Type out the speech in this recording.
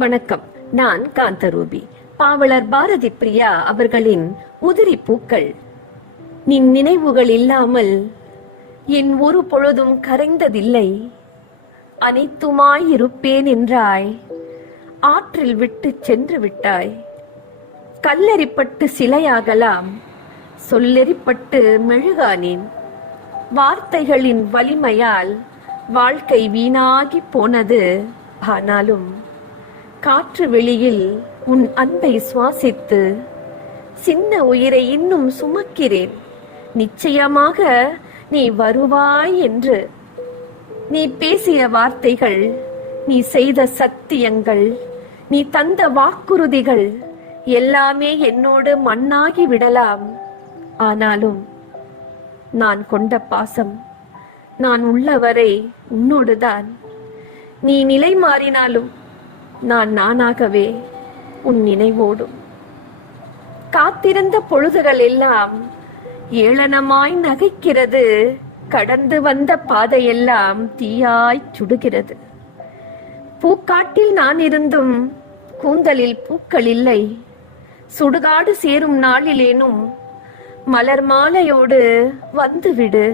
வணக்கம். நான் காந்தரூபி. பாவலர் பாரதி பிரியா அவர்களின் உதிரி பூக்கள். நின் நினைவுகள் இல்லாமல் என் ஒரு பொழுதும் கரைந்ததில்லை. அனைத்துமாயிருப்பேன் என்றாய், ஆற்றில் விட்டு சென்று விட்டாய். கல்லெறிப்பட்டு சிலையாகலாம், சொல்லெறிப்பட்டு மெழுகானேன். வார்த்தைகளின் வலிமையால் வாழ்க்கை வீணாகி போனது. ஆனாலும் காற்று வெளியில் உன் அன்பை சுவாசித்து சின்ன உயிரை இன்னும் சுமக்கிறேன். நிச்சயமாக நீ வருவாய் என்று. நீ பேசிய வார்த்தைகள், நீ செய்த சத்தியங்கள், நீ தந்த வாக்குறுதிகள் எல்லாமே என்னோடு மண்ணாகி விடலாம். ஆனாலும் நான் கொண்ட பாசம், நான் உள்ளவரை உன்னோடுதான். நீ நிலை மாறினாலும் நான் நானாகவே உன் நினைவோடும். காத்திருந்த பொழுதுகள் எல்லாம் ஏளனமாய் நகைக்கிறது. கடந்து வந்த பாதையெல்லாம் தீயாய் சுடுகிறது. பூக்காட்டில் நான் இருந்தும் கூந்தலில் பூக்கள் இல்லை. சுடுகாடு சேரும் நாளிலேனும் மலர் மாலையோடு வந்துவிடு.